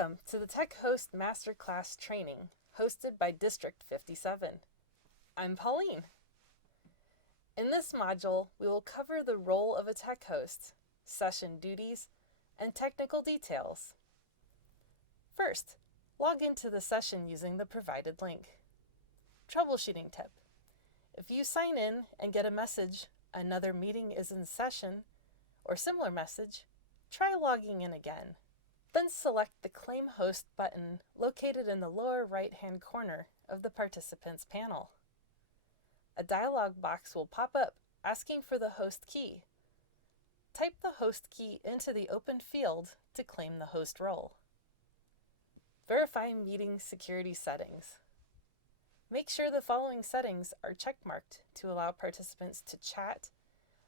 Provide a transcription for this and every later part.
Welcome to the Tech Host Masterclass training, hosted by District 57. I'm Pauline. In this module, we will cover the role of a tech host, session duties, and technical details. First, log into the session using the provided link. Troubleshooting tip. If you sign in and get a message, "Another meeting is in session," or similar message, try logging in again. Then select the Claim Host button located in the lower right-hand corner of the participants panel. A dialog box will pop up asking for the host key. Type the host key into the open field to claim the host role. Verify meeting security settings. Make sure the following settings are checkmarked to allow participants to chat,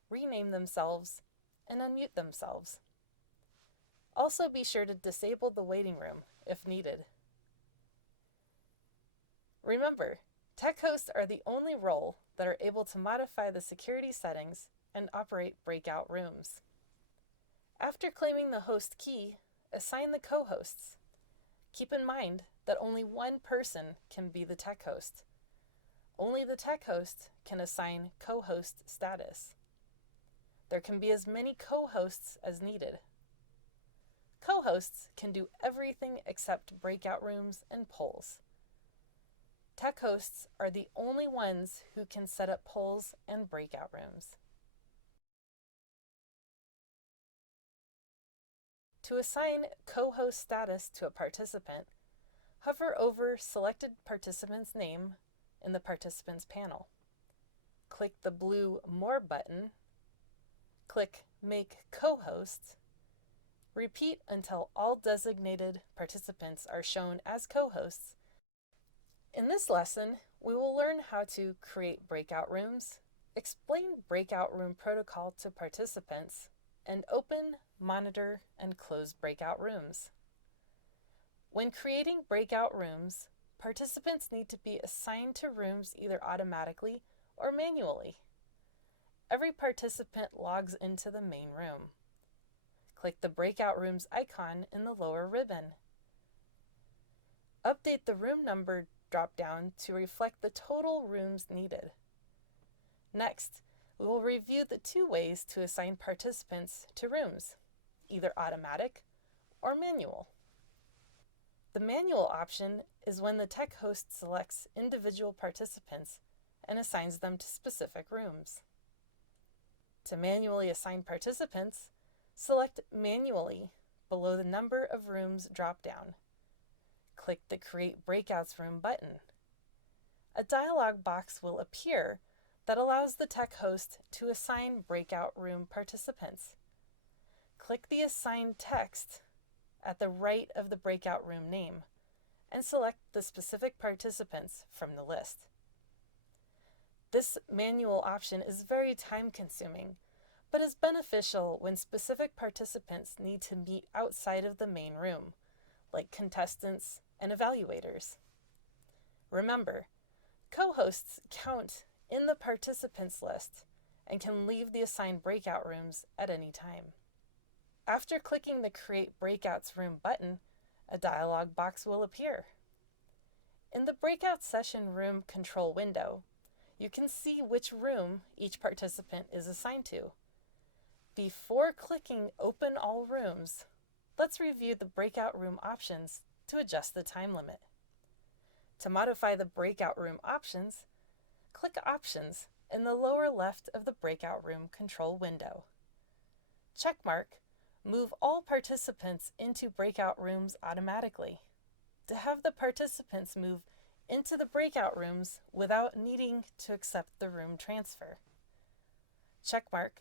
rename themselves, and unmute themselves. Also be sure to disable the waiting room if needed. Remember, tech hosts are the only role that are able to modify the security settings and operate breakout rooms. After claiming the host key, assign the co-hosts. Keep in mind that only one person can be the tech host. Only the tech host can assign co-host status. There can be as many co-hosts as needed. Co-hosts can do everything except breakout rooms and polls. Tech hosts are the only ones who can set up polls and breakout rooms. To assign co-host status to a participant, hover over selected participant's name in the Participants panel. Click the blue More button. Click Make Co-host. Repeat until all designated participants are shown as co-hosts. In this lesson, we will learn how to create breakout rooms, explain breakout room protocol to participants, and open, monitor, and close breakout rooms. When creating breakout rooms, participants need to be assigned to rooms either automatically or manually. Every participant logs into the main room. Click the Breakout Rooms icon in the lower ribbon. Update the room number drop-down to reflect the total rooms needed. Next, we will review the two ways to assign participants to rooms, either automatic or manual. The manual option is when the tech host selects individual participants and assigns them to specific rooms. To manually assign participants, select Manually below the Number of Rooms drop-down. Click the Create Breakouts Room button. A dialog box will appear that allows the tech host to assign breakout room participants. Click the Assign text at the right of the breakout room name and select the specific participants from the list. This manual option is very time-consuming, but is beneficial when specific participants need to meet outside of the main room, like contestants and evaluators. Remember, co-hosts count in the participants list and can leave the assigned breakout rooms at any time. After clicking the Create Breakouts Room button, a dialog box will appear. In the Breakout Session Room control window, you can see which room each participant is assigned to. Before clicking Open All Rooms, let's review the breakout room options to adjust the time limit. To modify the breakout room options, click Options in the lower left of the breakout room control window. Checkmark Move all participants into breakout rooms automatically to have the participants move into the breakout rooms without needing to accept the room transfer. Checkmark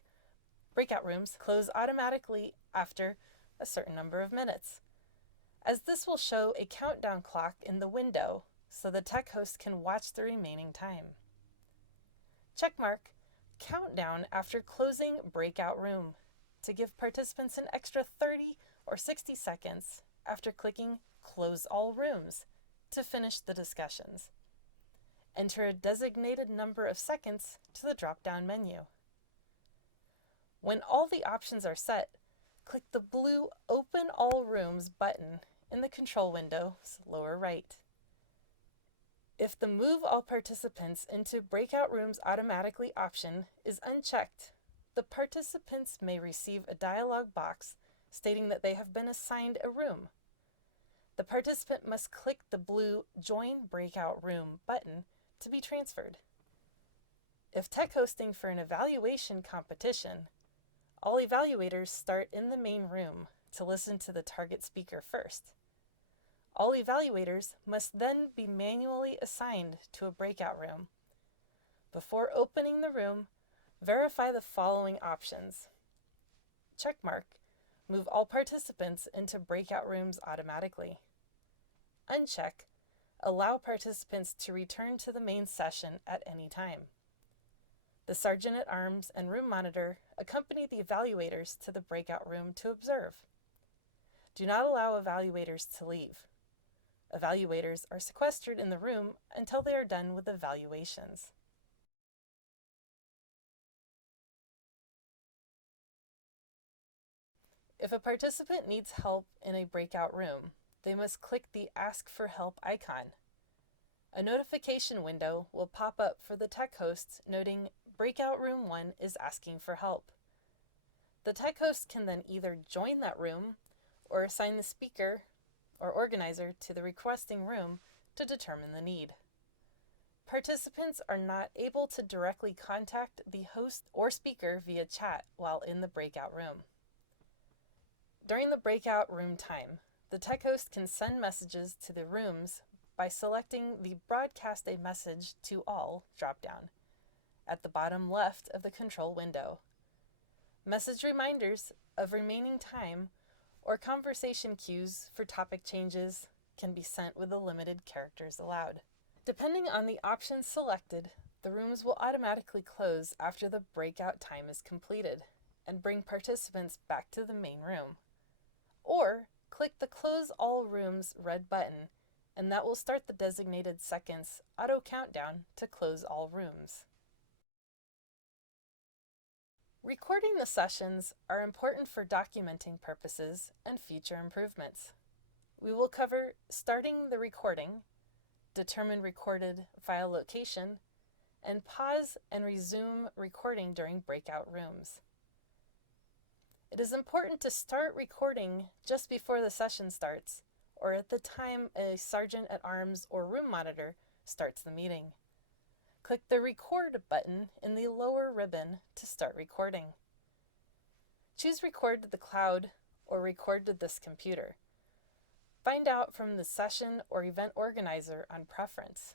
Breakout rooms close automatically after a certain number of minutes, as this will show a countdown clock in the window so the tech host can watch the remaining time. Checkmark Countdown after closing breakout room to give participants an extra 30 or 60 seconds after clicking Close All Rooms to finish the discussions. Enter a designated number of seconds to the drop-down menu. When all the options are set, click the blue Open All Rooms button in the control window's lower right. If the Move All Participants into Breakout Rooms Automatically option is unchecked, the participants may receive a dialog box stating that they have been assigned a room. The participant must click the blue Join Breakout Room button to be transferred. If tech hosting for an evaluation competition, all evaluators start in the main room to listen to the target speaker first. All evaluators must then be manually assigned to a breakout room. Before opening the room, verify the following options. Checkmark, move all participants into breakout rooms automatically. Uncheck, allow participants to return to the main session at any time. The Sergeant at Arms and Room Monitor accompany the evaluators to the breakout room to observe. Do not allow evaluators to leave. Evaluators are sequestered in the room until they are done with evaluations. If a participant needs help in a breakout room, they must click the Ask for Help icon. A notification window will pop up for the tech host noting Breakout Room 1 is asking for help. The tech host can then either join that room or assign the speaker or organizer to the requesting room to determine the need. Participants are not able to directly contact the host or speaker via chat while in the breakout room. During the breakout room time, the tech host can send messages to the rooms by selecting the Broadcast a Message to All dropdown at the bottom left of the control window. Message reminders of remaining time or conversation cues for topic changes can be sent with the limited characters allowed. Depending on the options selected, the rooms will automatically close after the breakout time is completed and bring participants back to the main room. Or click the Close All Rooms red button, and that will start the designated seconds auto countdown to close all rooms. Recording the sessions are important for documenting purposes and future improvements. We will cover starting the recording, determine recorded file location, and pause and resume recording during breakout rooms. It is important to start recording just before the session starts, or at the time a sergeant at arms or room monitor starts the meeting. Click the Record button in the lower ribbon to start recording. Choose Record to the Cloud or Record to this computer. Find out from the session or event organizer on preference.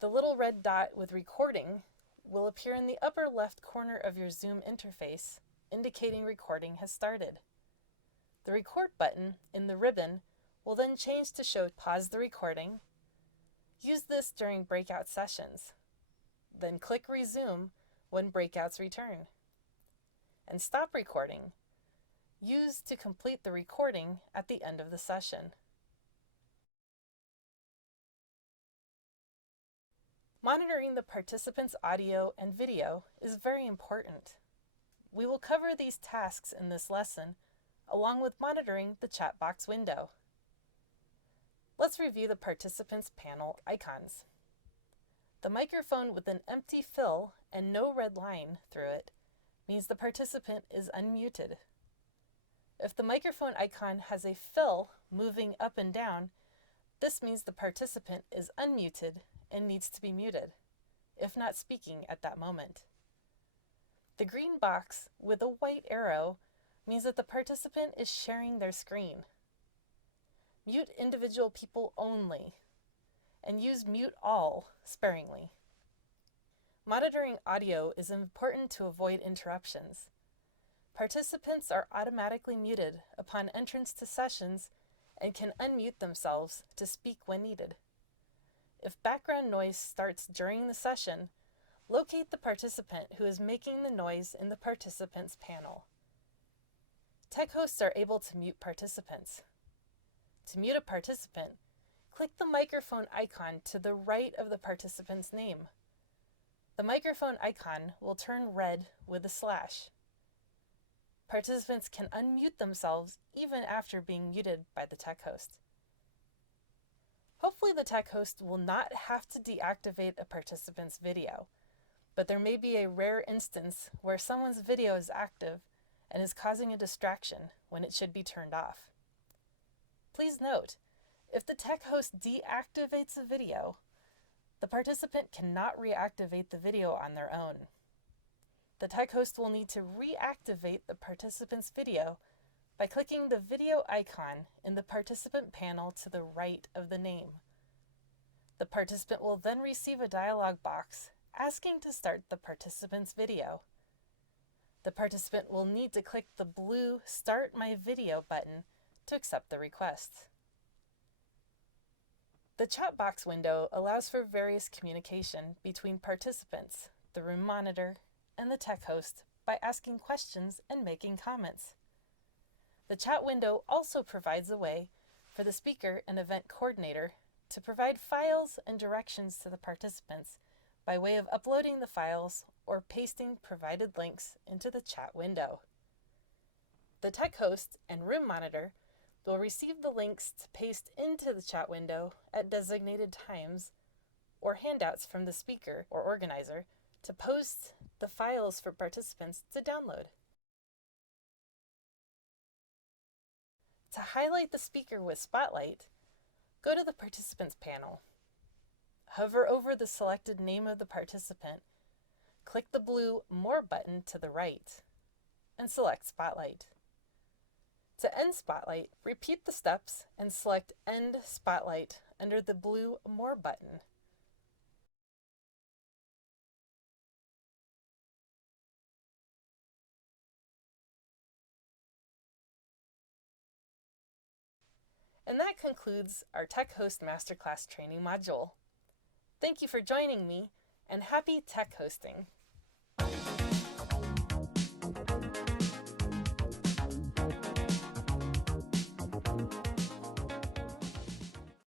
The little red dot with Recording will appear in the upper left corner of your Zoom interface, indicating recording has started. The Record button in the ribbon will then change to show Pause the recording. Use this during breakout sessions. Then click Resume when breakouts return. And stop recording. Use to complete the recording at the end of the session. Monitoring the participants' audio and video is very important. We will cover these tasks in this lesson, along with monitoring the chat box window. Let's review the participants panel icons. The microphone with an empty fill and no red line through it means the participant is unmuted. If the microphone icon has a fill moving up and down, this means the participant is unmuted and needs to be muted, if not speaking at that moment. The green box with a white arrow means that the participant is sharing their screen. Mute individual people only, and use Mute All sparingly. Monitoring audio is important to avoid interruptions. Participants are automatically muted upon entrance to sessions and can unmute themselves to speak when needed. If background noise starts during the session, locate the participant who is making the noise in the participants panel. Tech hosts are able to mute participants. To mute a participant, click the microphone icon to the right of the participant's name. The microphone icon will turn red with a slash. Participants can unmute themselves even after being muted by the tech host. Hopefully the tech host will not have to deactivate a participant's video, but there may be a rare instance where someone's video is active and is causing a distraction when it should be turned off. Please note, if the tech host deactivates a video, the participant cannot reactivate the video on their own. The tech host will need to reactivate the participant's video by clicking the video icon in the participant panel to the right of the name. The participant will then receive a dialog box asking to start the participant's video. The participant will need to click the blue Start My Video button to accept the request. The chat box window allows for various communication between participants, the room monitor, and the tech host by asking questions and making comments. The chat window also provides a way for the speaker and event coordinator to provide files and directions to the participants by way of uploading the files or pasting provided links into the chat window. The tech host and room monitor will receive the links to paste into the chat window at designated times or handouts from the speaker or organizer to post the files for participants to download. To highlight the speaker with Spotlight, go to the Participants panel. Hover over the selected name of the participant, click the blue More button to the right, and select Spotlight. To end Spotlight, repeat the steps and select End Spotlight under the blue More button. And that concludes our Tech Host Masterclass training module. Thank you for joining me, and happy tech hosting!